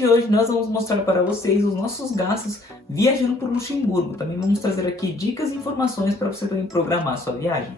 de hoje nós vamos mostrar para vocês os nossos gastos viajando por Luxemburgo. Também vamos trazer aqui dicas e informações para você também programar a sua viagem.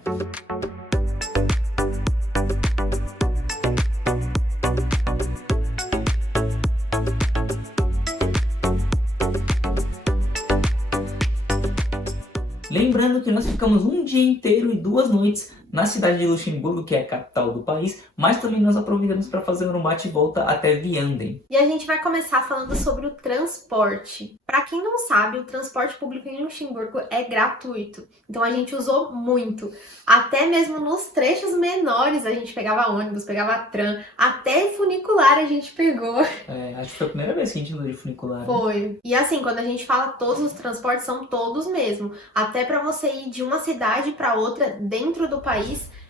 Lembrando que nós ficamos um dia inteiro e 2 noites na cidade de Luxemburgo, que é a capital do país, mas também nós aproveitamos para fazer um bate-volta até Vianden. E a gente vai começar falando sobre o transporte. Para quem não sabe, o transporte público em Luxemburgo é gratuito. Então a gente usou muito. Até mesmo nos trechos menores a gente pegava ônibus, pegava tram, até funicular a gente pegou. Acho que foi a primeira vez que a gente andou de funicular. Né? Foi. E assim, quando a gente fala todos os transportes, são todos mesmo. Até para você ir de uma cidade para outra dentro do país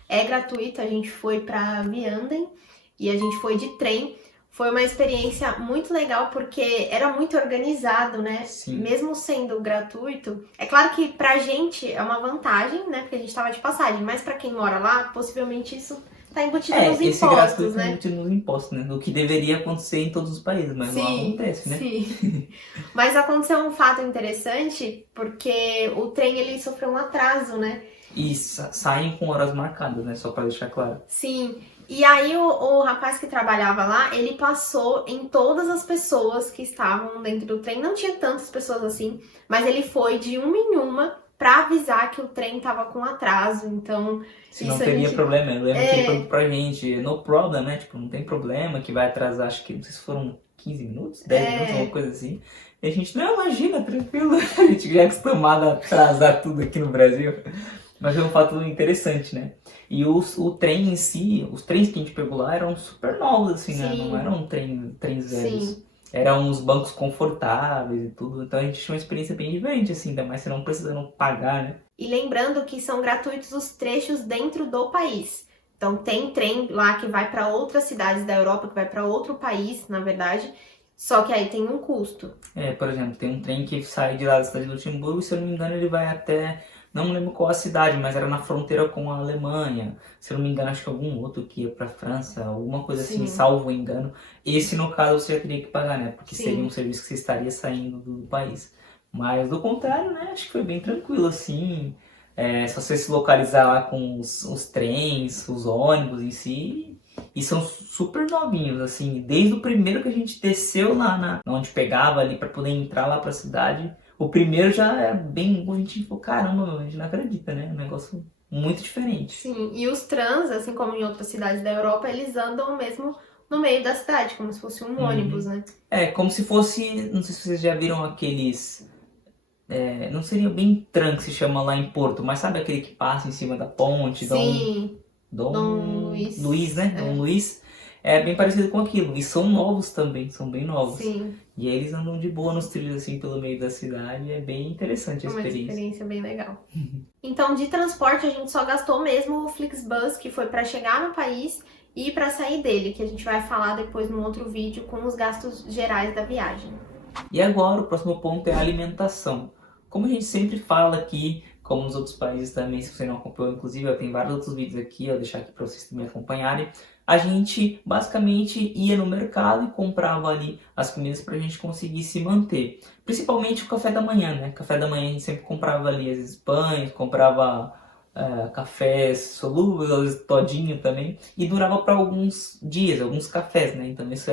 é gratuito. A gente foi para Vianden e a gente foi de trem. Foi uma experiência muito legal porque era muito organizado, né? Sim. Mesmo sendo gratuito. É claro que pra gente é uma vantagem, né? Porque a gente tava de passagem, mas pra quem mora lá, possivelmente isso tá embutido nos impostos, esse gratuito né? É embutido nos impostos, né? O que deveria acontecer em todos os países, mas não acontece, né? Sim. Mas aconteceu um fato interessante porque o trem ele sofreu um atraso, né? E saem com horas marcadas, né? Só pra deixar claro. Sim. E aí o rapaz que trabalhava lá, ele passou em todas as pessoas que estavam dentro do trem. Não tinha tantas pessoas assim, mas ele foi de uma em uma pra avisar que o trem tava com atraso. Então, se não teria problema, eu lembro que ele falou pra gente, no problem, né? Tipo, não tem problema, que vai atrasar, acho que, não sei se foram 15 minutos, 10 minutos, alguma coisa assim. E a gente, não, imagina, tranquilo. A gente já é acostumado a atrasar tudo aqui no Brasil. Mas é um fato interessante, né? E o trem em si, os trens que a gente pegou lá eram super novos, assim, né? Não eram trens velhos. Sim. Eram uns bancos confortáveis e tudo. Então a gente tinha uma experiência bem diferente, assim, ainda mais você não precisando pagar, né? E lembrando que são gratuitos os trechos dentro do país. Então tem trem lá que vai para outras cidades da Europa, que vai para outro país, na verdade. Só que aí tem um custo. Por exemplo, tem um trem que sai de lá da cidade de Luxemburgo e, se eu não me engano, ele vai até... Não me lembro qual a cidade, mas era na fronteira com a Alemanha. Se eu não me engano, acho que algum outro que ia pra França, alguma coisa assim, salvo engano. Esse, no caso, você já teria que pagar, né? Porque seria um serviço que você estaria saindo do país. Mas, do contrário, né? Acho que foi bem tranquilo, assim. Só você se localizar lá com os trens, os ônibus em si. E são super novinhos, assim. Desde o primeiro que a gente desceu lá onde pegava ali pra poder entrar lá pra cidade... O primeiro já é bem... A gente falou, caramba, a gente não acredita, né? Um negócio muito diferente. Sim, e os trans, assim como em outras cidades da Europa, eles andam mesmo no meio da cidade, como se fosse um ônibus, né? Como se fosse... Não sei se vocês já viram aqueles... não seria bem tram que se chama lá em Porto, mas sabe aquele que passa em cima da ponte? Sim, Dom Luís, né? Dom Luís. É bem parecido com aquilo. E são novos também, são bem novos. Sim. E aí eles andam de boa nos trilhos, assim, pelo meio da cidade. É bem interessante a experiência. Uma experiência bem legal. Então, de transporte, a gente só gastou mesmo o Flixbus, que foi para chegar no país e para sair dele, que a gente vai falar depois num outro vídeo com os gastos gerais da viagem. E agora, o próximo ponto é a alimentação. Como a gente sempre fala aqui, como nos outros países também, se você não acompanhou, inclusive, eu tenho vários outros vídeos aqui, eu vou deixar aqui para vocês também acompanharem. A gente basicamente ia no mercado e comprava ali as comidas para a gente conseguir se manter. Principalmente o café da manhã, né? Café da manhã a gente sempre comprava ali, às vezes pães, comprava cafés solúveis, às vezes todinho também. E durava para alguns dias, alguns cafés, né? Então isso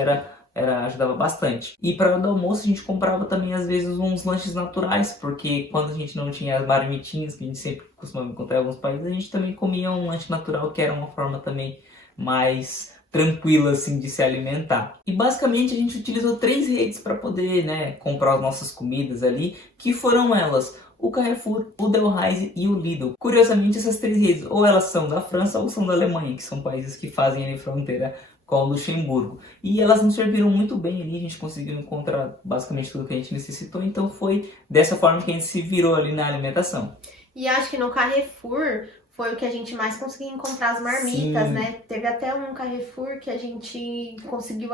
ajudava bastante. E para o almoço a gente comprava também às vezes uns lanches naturais, porque quando a gente não tinha as marmitinhas que a gente sempre costumava encontrar em alguns países, a gente também comia um lanche natural, que era uma forma também mais tranquila assim de se alimentar. E basicamente a gente utilizou 3 redes para poder, né, comprar as nossas comidas ali, que foram elas: o Carrefour, o Delhaize e o Lidl. Curiosamente, essas 3 redes, ou elas são da França ou são da Alemanha, que são países que fazem ali fronteira com o Luxemburgo. E elas nos serviram muito bem ali, a gente conseguiu encontrar basicamente tudo que a gente necessitou, então foi dessa forma que a gente se virou ali na alimentação. E acho que no Carrefour foi o que a gente mais conseguiu encontrar as marmitas, né? Teve até um Carrefour que a gente conseguiu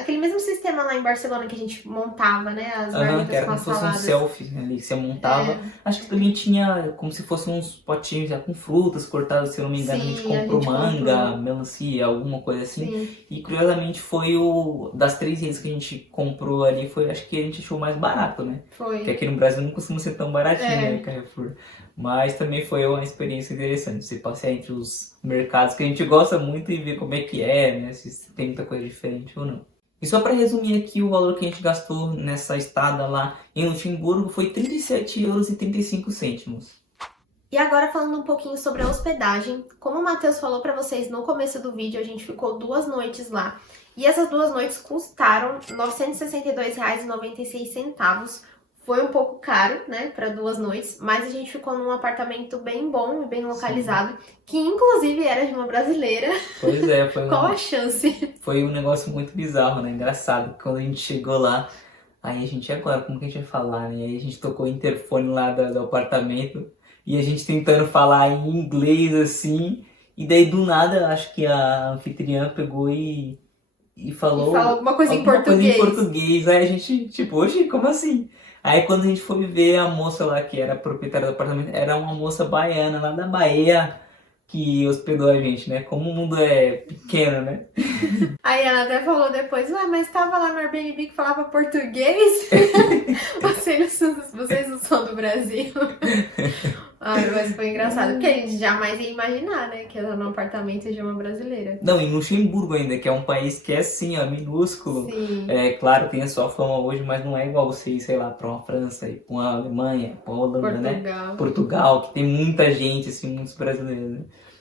aquele mesmo sistema lá em Barcelona que a gente montava, né? As Que marmitas era com como as se fosse um saladas. selfie, né, ali que você montava. É, Acho que também tinha como se fossem uns potinhos já com frutas cortadas, se eu não me engano, a gente sim, a comprou gente manga, comprou. melancia, alguma coisa assim. Sim, E curiosamente foi o das três redes que a gente comprou ali, foi acho que a gente achou o mais barato, né? Porque foi. aqui no Brasil não costuma ser tão baratinho, né, É. Carrefour. Mas também foi uma experiência interessante, você passear entre os mercados que a gente gosta muito e ver como é que é, né? Se tem muita coisa diferente ou não. E só para resumir aqui, o valor que a gente gastou nessa estada lá em Luxemburgo foi 37,35 euros. E agora falando um pouquinho sobre a hospedagem, como o Matheus falou para vocês no começo do vídeo, a gente ficou 2 noites lá. E essas 2 noites custaram R$ 962,96. Foi um pouco caro, né, para 2 noites, mas a gente ficou num apartamento bem bom e bem localizado, que inclusive era de uma brasileira. Pois é, Qual a chance? foi um negócio muito bizarro, né? Engraçado. Quando a gente chegou lá, aí a gente, agora, como que a gente vai falar, né? Aí a gente tocou o interfone lá do apartamento e a gente tentando falar em inglês assim. E daí do nada, acho que a anfitriã pegou e E fala falou alguma coisa em alguma coisa em português. português. Aí a gente, tipo, oxe, como assim? Aí quando a gente foi ver a moça lá, que era a proprietária do apartamento, era uma moça baiana lá da Bahia que hospedou a gente, né? Como o mundo é pequeno, né? Aí ela até falou depois, ué, mas tava lá no Airbnb que falava português? Vocês não são do Brasil. Ai, mas foi engraçado, porque a gente jamais ia imaginar, né, que era num apartamento de uma brasileira. Não, em Luxemburgo ainda, que é um país que é assim, ó, minúsculo. Sim, É claro, tem a sua fama hoje, mas não é igual você ir, sei lá, pra uma França, ir pra uma Alemanha, pra uma Holanda, né? Portugal. Portugal, que tem muita gente, assim, muitos brasileiros, né?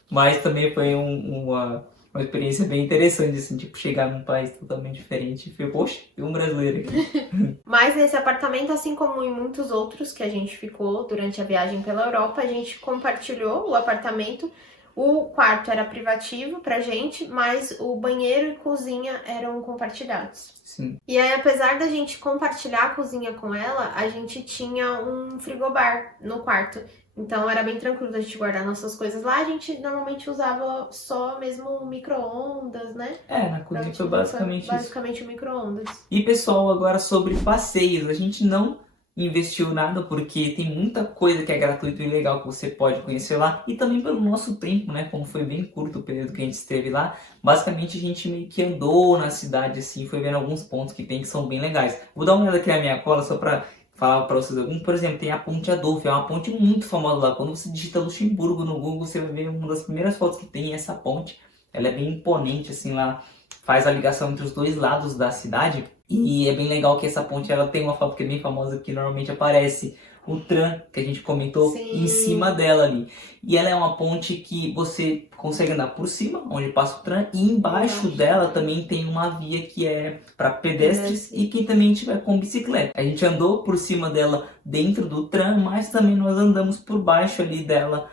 Mas também foi uma experiência bem interessante, assim, tipo, chegar num país totalmente diferente e foi, poxa, tem um brasileiro aqui. Mas nesse apartamento, assim como em muitos outros que a gente ficou durante a viagem pela Europa, a gente compartilhou o apartamento. O quarto era privativo pra gente, mas o banheiro e cozinha eram compartilhados. Sim. E aí, apesar da gente compartilhar a cozinha com ela, a gente tinha um frigobar no quarto. Então era bem tranquilo da gente guardar nossas coisas lá. A gente normalmente usava só mesmo o micro-ondas, né? É, na Pra cozinha foi utilizar basicamente isso. basicamente o micro-ondas. E pessoal, agora sobre passeios, a gente não investiu nada porque tem muita coisa que é gratuito e legal que você pode conhecer lá e também pelo nosso tempo, né, como foi bem curto o período que a gente esteve lá, basicamente a gente meio que andou na cidade assim, foi vendo alguns pontos que tem que são bem legais. Vou dar uma olhada aqui na minha cola só para falar para vocês alguns, por exemplo, tem a Ponte Adolfo, é uma ponte muito famosa lá. Quando você digita Luxemburgo no Google, você vai ver uma das primeiras fotos que tem essa ponte. Ela é bem imponente assim lá, faz a ligação entre os dois lados da cidade. E é bem legal que essa ponte ela tem uma foto que é bem famosa que normalmente aparece o tram que a gente comentou Sim. em cima dela ali. E ela é uma ponte que você consegue andar por cima, onde passa o tram, e embaixo dela também tem uma via que é para pedestres e quem também tiver com bicicleta. A gente andou por cima dela dentro do tram, mas também nós andamos por baixo ali dela.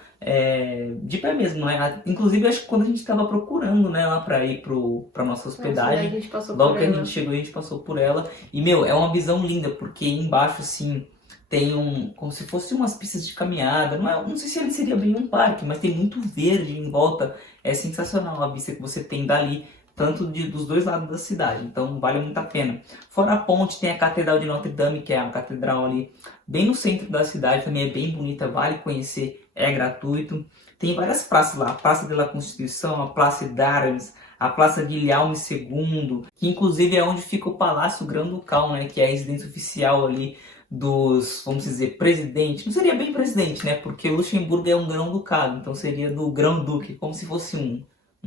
De pé mesmo, né? Inclusive, acho que quando a gente estava procurando, né, lá para ir para nossa hospedagem, A gente passou logo por que a ela. gente chegou, a gente passou por ela. E, meu, é uma visão linda, porque embaixo, assim, tem como se fosse umas pistas de caminhada. Não sei se ele seria bem um parque, mas tem muito verde em volta. É sensacional a vista que você tem dali, tanto dos dois lados da cidade. Então, vale muito a pena. Fora a ponte, tem a Catedral de Notre Dame, que é a catedral ali bem no centro da cidade. Também é bem bonita, vale conhecer, é gratuito. Tem várias praças lá, a Praça da Constituição, a Praça d'Armes, a Praça de Guilherme II, que inclusive é onde fica o Palácio Grand-Ducal, né, que é a residência oficial ali dos, vamos dizer, presidente. Não seria bem presidente, né, porque Luxemburgo é um grão-ducado, então seria do grão-duque, como se fosse um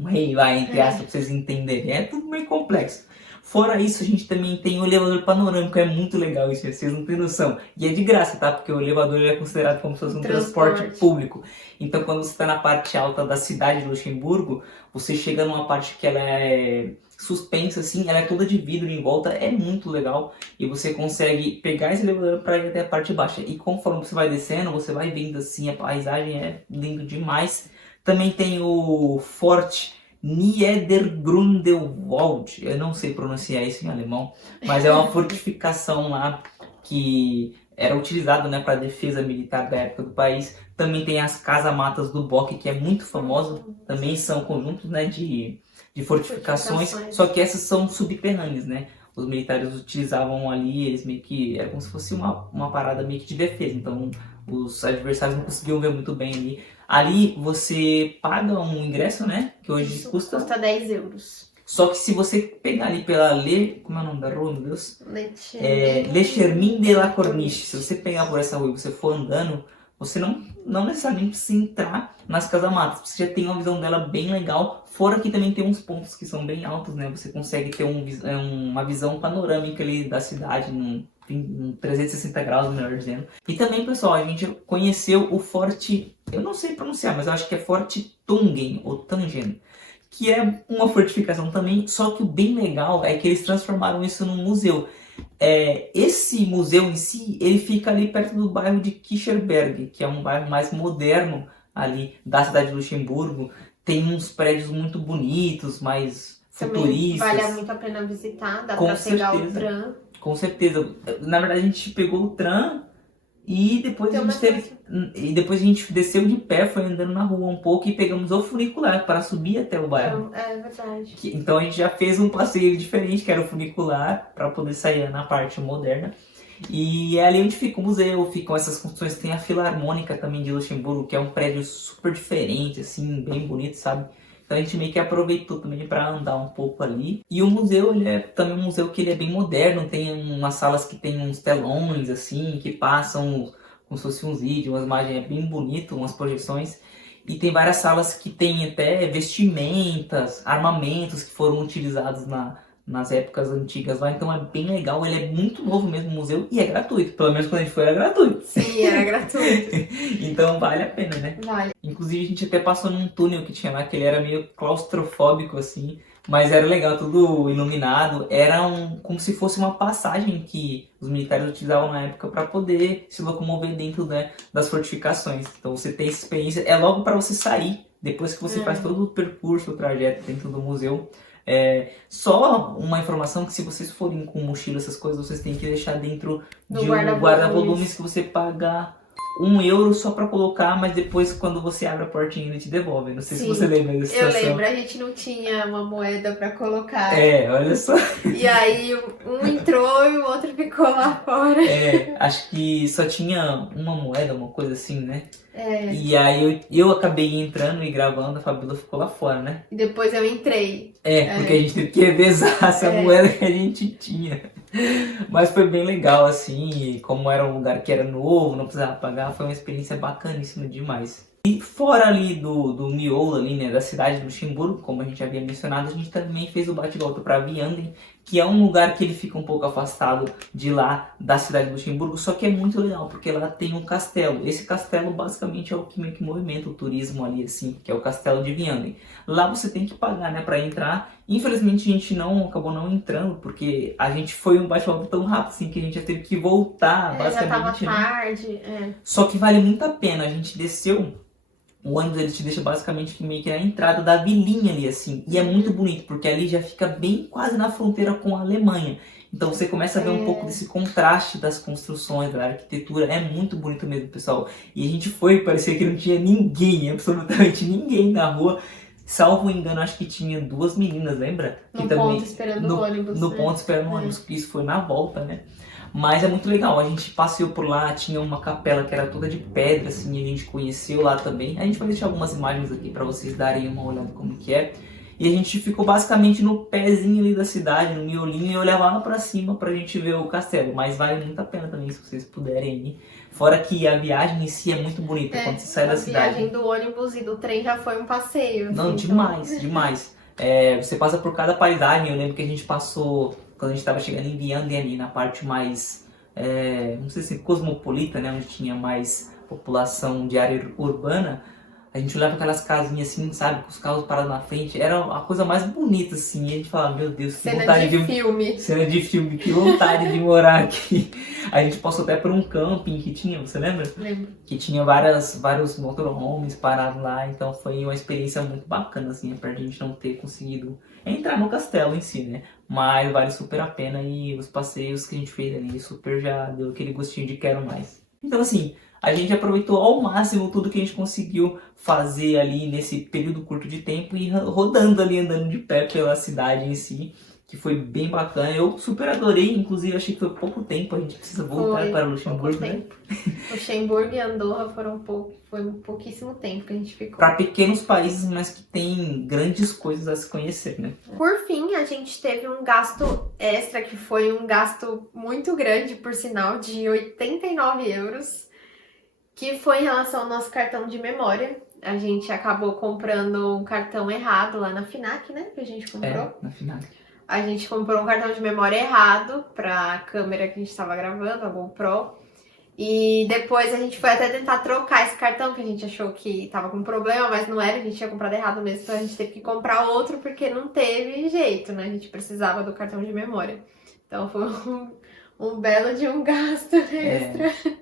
rei lá, entre aspas, pra vocês entenderem. É tudo meio complexo. Fora isso, a gente também tem o elevador panorâmico, é muito legal isso, vocês não têm noção. E é de graça, tá? Porque o elevador é considerado como se fosse um transporte público. Então, quando você está na parte alta da cidade de Luxemburgo, você chega numa parte que ela é suspensa, assim, ela é toda de vidro em volta, é muito legal. E você consegue pegar esse elevador para ir até a parte baixa. E conforme você vai descendo, você vai vendo assim, a paisagem é lindo demais. Também tem o Forte Niedergrundelwald, eu não sei pronunciar isso em alemão, mas é uma fortificação lá que era utilizada, né, para defesa militar da época do país. Também tem as casamatas do Bock, que é muito famosa, também são conjuntos, né, de de fortificações, só que essas são subterrâneas, né? Os militares utilizavam ali, eles meio que, era como se fosse uma parada meio que de defesa, então os adversários não conseguiam ver muito bem ali. Ali você paga um ingresso, né? Que hoje Isso, custa 10 euros. Só que se você pegar ali pela como é o nome da rua, meu Deus? Le Chermin de la Corniche. Se você pegar por essa rua e você for andando, você não necessariamente precisa entrar nas casamatas. Você já tem uma visão dela bem legal. Fora que também tem uns pontos que são bem altos, né? Você consegue ter uma visão panorâmica ali da cidade, em 360 graus, melhor dizendo. E também, pessoal, a gente conheceu o Forte, eu não sei pronunciar, mas eu acho que é Forte Tungen, ou Tangen, que é uma fortificação também, só que o bem legal é que eles transformaram isso num museu. Esse museu em si, ele fica ali perto do bairro de Kirchberg, que é um bairro mais moderno ali da cidade de Luxemburgo. Tem uns prédios muito bonitos, mais futuristas. Também vale muito a pena visitar, dá pra pegar o tram. Com certeza. Na verdade, a gente pegou o tram e depois a gente desceu de pé, foi andando na rua um pouco e pegamos o funicular para subir até o bairro. É verdade. Então a gente já fez um passeio diferente, que era o funicular, para poder sair na parte moderna. E é ali onde fica o museu, ficam essas construções. Tem a Filarmônica também de Luxemburgo, que é um prédio super diferente, assim, bem bonito, sabe? Então a gente meio que aproveitou também para andar um pouco ali. E o museu, ele é também um museu que ele é bem moderno, tem umas salas que tem uns telões, assim, que passam como se fosse uns vídeos, umas imagens bem bonitas, umas projeções. E tem várias salas que tem até vestimentas, armamentos que foram utilizados nas épocas antigas lá, então é bem legal, ele é muito novo mesmo o museu e é gratuito, pelo menos quando a gente foi era gratuito. Sim, era gratuito. Então vale a pena, né? Vale. Inclusive a gente até passou num túnel que tinha lá, que ele era meio claustrofóbico assim, mas era legal, tudo iluminado, era como se fosse uma passagem que os militares utilizavam na época para poder se locomover dentro, né, das fortificações. Então você tem essa experiência, é logo para você sair, depois que você faz todo o percurso, o trajeto dentro do museu. Só uma informação que se vocês forem com mochila, essas coisas, vocês têm que deixar dentro de um guarda-volumes que você paga 1 euro só pra colocar, mas depois quando você abre a portinha ele te devolve. Não sei se você lembra dessa situação. Eu lembro, a gente não tinha uma moeda pra colocar. Olha só. E aí um entrou e o outro ficou lá fora. Acho que só tinha uma moeda, uma coisa assim, né? E aí eu acabei entrando e gravando, a Fabíola ficou lá fora, né? E depois eu entrei. Porque a gente teve que revezar essa moeda que a gente tinha. Mas foi bem legal, assim, e como era um lugar que era novo, não precisava pagar, foi uma experiência bacaníssima demais. E fora ali do miolo ali, né, da cidade de Luxemburgo, como a gente havia mencionado, a gente também fez o bate-volta para Vianden, que é um lugar que ele fica um pouco afastado de lá, da cidade de Luxemburgo, só que é muito legal, porque lá tem um castelo. Esse castelo basicamente é o que meio que movimenta o turismo ali, assim, que é o castelo de Vianden. Lá você tem que pagar, né, para entrar. Infelizmente a gente acabou não entrando, porque a gente foi um bate-volta tão rápido, assim, que a gente já teve que voltar, basicamente. Já tava tarde, Só que vale muito a pena, a gente desceu. O ônibus ele te deixa basicamente meio que na entrada da vilinha ali, assim. E é muito bonito, porque ali já fica bem quase na fronteira com a Alemanha. Então você começa a ver um pouco desse contraste das construções, da arquitetura. É muito bonito mesmo, pessoal. E a gente foi, parecia que não tinha ninguém, absolutamente ninguém na rua. Salvo engano, acho que tinha 2 meninas, lembra? No ponto esperando o ônibus. No ponto esperando o ônibus, que isso foi na volta, né? Mas é muito legal, a gente passeou por lá, tinha uma capela que era toda de pedra, assim, a gente conheceu lá também. A gente vai deixar algumas imagens aqui para vocês darem uma olhada como que é. E a gente ficou basicamente no pezinho ali da cidade, no miolinho, e olhava lá pra cima pra gente ver o castelo. Mas vale muito a pena também, se vocês puderem ir. Fora que a viagem em si é muito bonita, quando você sai da cidade. A viagem do ônibus e do trem já foi um passeio. Não, assim, demais, demais. Você passa por cada paisagem, eu lembro que a gente passou... Quando a gente estava chegando em Vianden ali, na parte mais, não sei se cosmopolita, né, onde tinha mais população de área urbana, a gente olhava aquelas casinhas assim, sabe, com os carros parados na frente, era a coisa mais bonita, assim, e a gente falava, meu Deus, que vontade de filme. Cena de filme, que vontade de morar aqui. A gente passou até por um camping que tinha, você lembra? Lembro. Que tinha vários motorhomes parados lá, então foi uma experiência muito bacana, assim, apesar de a gente não ter conseguido entrar no castelo em si, né? Mas vale super a pena e os passeios que a gente fez ali super já deu aquele gostinho de quero mais. Então assim, a gente aproveitou ao máximo tudo que a gente conseguiu fazer ali nesse período curto de tempo e rodando ali, andando de pé pela cidade em si, que foi bem bacana. Eu super adorei, inclusive achei que foi pouco tempo, a gente precisa voltar para Luxemburgo, né? Luxemburgo e Andorra foi um pouquíssimo tempo que a gente ficou. Para pequenos países, mas que tem grandes coisas a se conhecer, né? Por fim, a gente teve um gasto extra, que foi um gasto muito grande, por sinal, de 89 euros, que foi em relação ao nosso cartão de memória. A gente acabou comprando um cartão errado lá na FNAC, né? Que a gente comprou. Na FNAC. A gente comprou um cartão de memória errado para a câmera que a gente estava gravando, a GoPro. E depois a gente foi até tentar trocar esse cartão, que a gente achou que estava com problema, mas não era, a gente tinha comprado errado mesmo, então a gente teve que comprar outro porque não teve jeito, né? A gente precisava do cartão de memória. Então foi um belo de um gasto extra.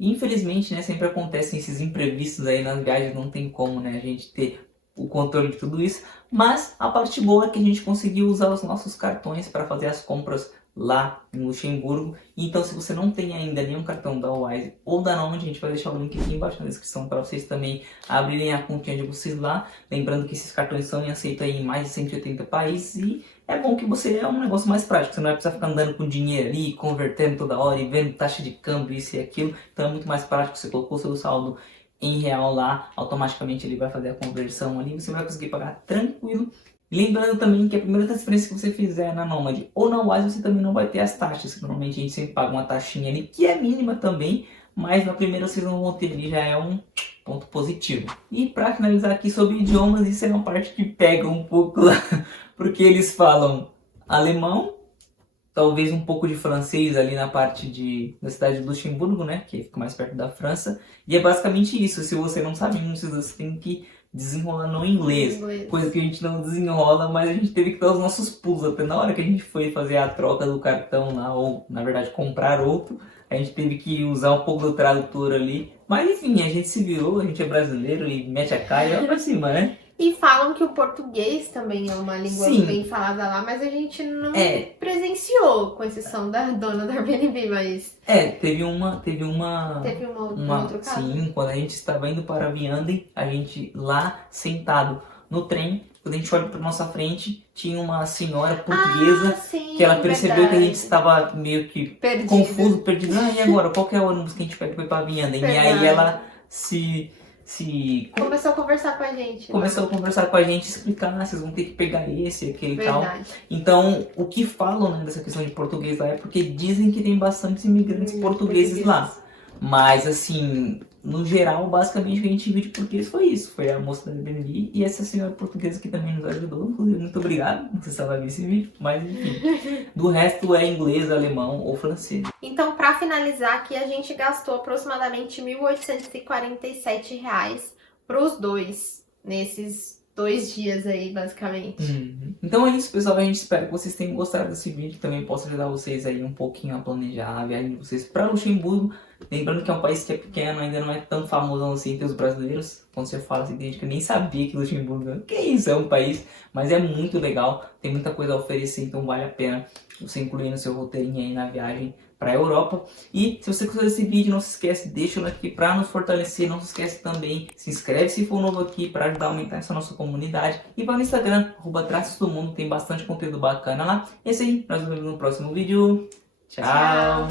Infelizmente, né, sempre acontecem esses imprevistos aí nas viagens, não tem como, né, a gente ter o controle de tudo isso, mas a parte boa é que a gente conseguiu usar os nossos cartões para fazer as compras lá em Luxemburgo. Então, se você não tem ainda nenhum cartão da Wise ou da Nomad, a gente vai deixar o link aqui embaixo na descrição para vocês também abrirem a continha de vocês lá. Lembrando que esses cartões são aceitos em mais de 180 países e é bom que você é um negócio mais prático. Você não vai precisar ficar andando com dinheiro ali, convertendo toda hora e vendo taxa de câmbio, isso e aquilo. Então é muito mais prático. Você colocou o seu saldo em real lá, automaticamente ele vai fazer a conversão ali, você vai conseguir pagar tranquilo. Lembrando também que a primeira transferência que você fizer na Nomad ou na Wise, você também não vai ter as taxas. Normalmente a gente sempre paga uma taxinha ali, que é mínima também, mas na primeira vocês não vão ter ali, já é um ponto positivo. E para finalizar aqui sobre idiomas, isso é uma parte que pega um pouco lá, porque eles falam alemão, talvez um pouco de francês ali na parte da cidade de Luxemburgo, né, que fica mais perto da França, e é basicamente isso. Se você não sabe muito, você tem que desenrolar no inglês, coisa que a gente não desenrola, mas a gente teve que dar os nossos pulos, até na hora que a gente foi fazer a troca do cartão lá, ou na verdade comprar outro, a gente teve que usar um pouco do tradutor ali, mas enfim, a gente se virou, a gente é brasileiro e mete a cara e vai pra cima, né? E falam que o português também é uma língua bem falada lá, mas a gente não presenciou, com exceção da dona da Airbnb, mas... Teve um outro caso? Sim, quando a gente estava indo para Vianden, a gente lá sentado no trem, quando a gente olha para nossa frente, tinha uma senhora portuguesa que ela percebeu que a gente estava meio que confuso, perdido. E agora, qual que é o ônibus que a gente pega para Vianden? E aí ela começou a conversar com a gente. Começou a conversar com a gente, explicar, vocês vão ter que pegar esse, aquele e tal. Então, o que falam, né, dessa questão de português lá é porque dizem que tem bastantes imigrantes portugueses lá. Mas, assim, no geral, basicamente o que a gente viu de português foi isso. Foi a moça da Airbnb e essa senhora portuguesa que também nos ajudou. Inclusive, muito obrigado. Não sei se ela vai ver esse vídeo, mas enfim. Do resto é inglês, alemão ou francês. Então, para finalizar aqui, a gente gastou aproximadamente R$ 1.847 para os dois, nesses 2 dias aí, basicamente. Então é isso, pessoal. A gente espera que vocês tenham gostado desse vídeo. Também possa ajudar vocês aí um pouquinho a planejar a viagem de vocês para Luxemburgo. Lembrando que é um país que é pequeno, ainda não é tão famoso assim entre os brasileiros. Quando você fala assim, tem gente que nem sabia que Luxemburgo, que isso, é um país, mas é muito legal, tem muita coisa a oferecer, então vale a pena você incluir no seu roteirinho aí na viagem para a Europa. E se você gostou desse vídeo, não se esquece, deixa o like aqui para nos fortalecer. Não se esquece também, se inscreve se for novo aqui para ajudar a aumentar essa nossa comunidade. E vai no Instagram, @traçosdomundo, tem bastante conteúdo bacana lá. E é isso aí, nós nos vemos no próximo vídeo. Tchau!